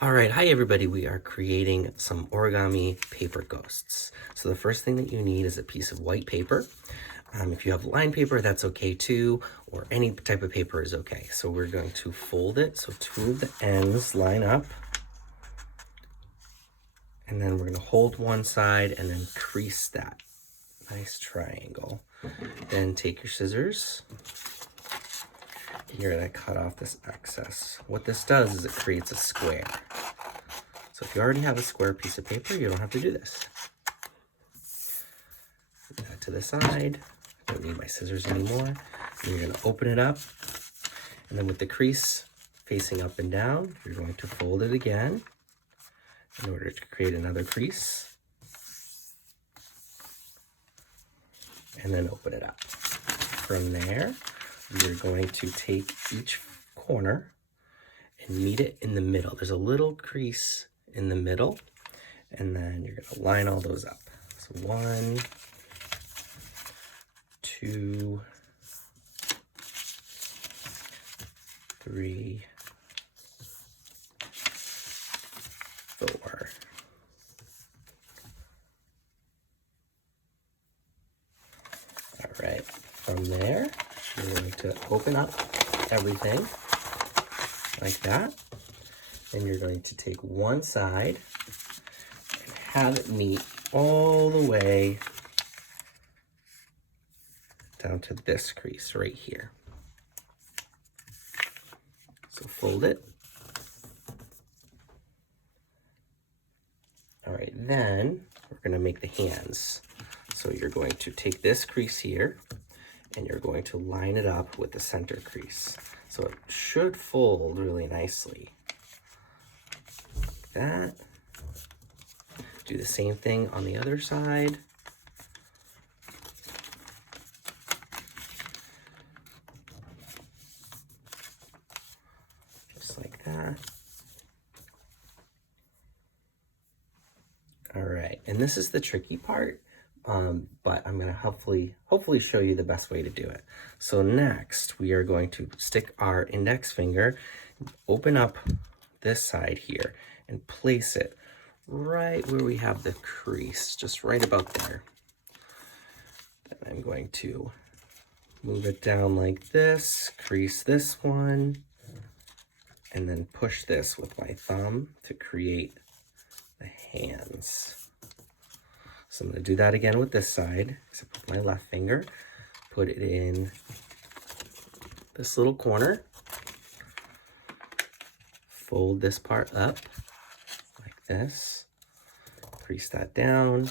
All right, hi everybody. We are creating some origami paper ghosts. So the first thing that you need is a piece of white paper. If you have lined paper, that's okay too, or any type of paper is okay. So we're going to fold it so two of the ends line up. And then we're going to hold one side and then crease that nice triangle. Then take your scissors. You're going to cut off this excess. What this does is it creates a square. So if you already have a square piece of paper, you don't have to do this. Put that to the side. I don't need my scissors anymore. And you're going to open it up. And then with the crease facing up and down, you're going to fold it again in order to create another crease. And then open it up. From there, you're going to take each corner and meet it in the middle. There's a little crease in the middle, and then you're going to line all those up. So 1, 2, 3, 4. All right, from there, you're going to open up everything like that. And you're going to take one side and have it meet all the way down to this crease right here. So fold it. All right, then we're going to make the hands. So you're going to take this crease here and you're going to line it up with the center crease. So it should fold really nicely. Like that. Do the same thing on the other side. Just like that. All right, and this is the tricky part. But I'm going to hopefully show you the best way to do it. So next, we are going to stick our index finger, open up this side here, and place it right where we have the crease, just right about there. Then I'm going to move it down like this, crease this one, and then push this with my thumb to create the hands. So I'm going to do that again with this side, except with my left finger. Put it in this little corner. Fold this part up like this. Crease that down.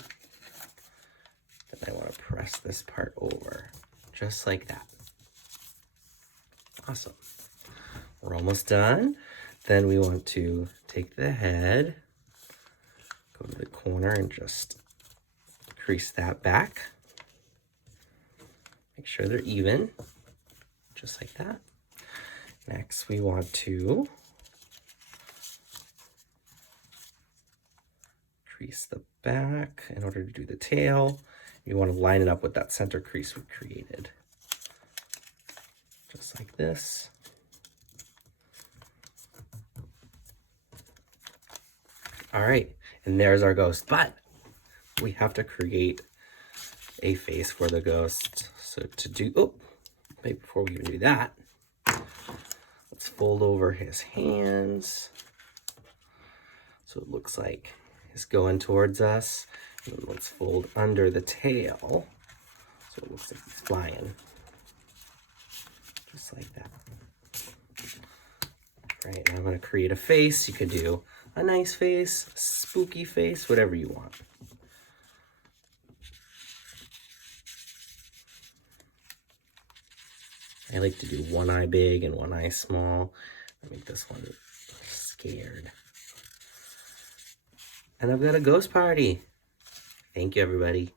Then I want to press this part over, just like that. Awesome. We're almost done. Then we want to take the head, go to the corner and just crease that back. Make sure they're even, just like that. Next, we want to crease the back in order to do the tail. You want to line it up with that center crease we created. Just like this. All right, and there's our ghost. But we have to create a face for the ghost. So to do, maybe before we even do that, let's fold over his hands. So it looks like he's going towards us. And then let's fold under the tail. So it looks like he's flying. Just like that. Right, now I'm gonna create a face. You could do a nice face, spooky face, whatever you want. I like to do one eye big and one eye small. I make this one scared. And I've got a ghost party. Thank you, everybody.